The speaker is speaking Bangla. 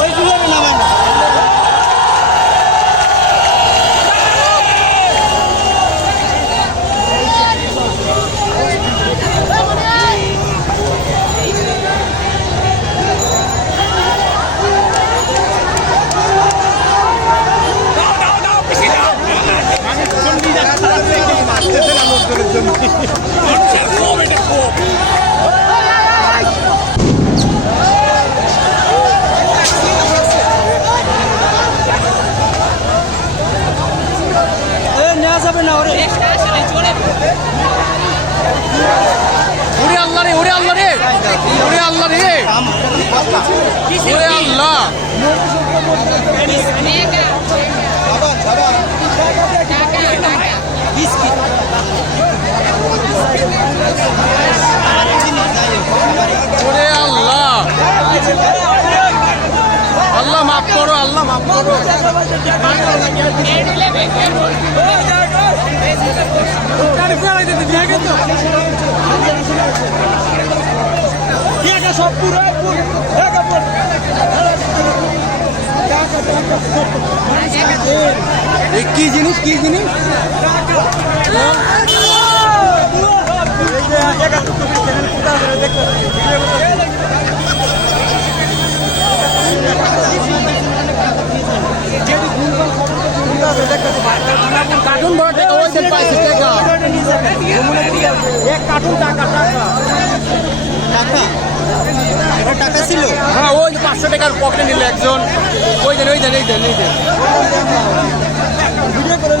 ওই দুজন নামান নেওয়া যাবে না ওরে। ওরে আল্লাহ রে ওরে আল্লাহ রে। ওরে আল্লাহ রে। ওরে আল্লাহ। সব পুরো কি জিনিস কি জিনিস? কার্টুন বড় টাকা ওই যে পাইছে টাকা। এক কার্টুন টাকা? এটা টাকা ছিল? হ্যাঁ ওই পাঁচশো টাকার পকেটে নিল একজন। ওই দেন ওই দেন এই দেন এই দেন। ভিডিও করে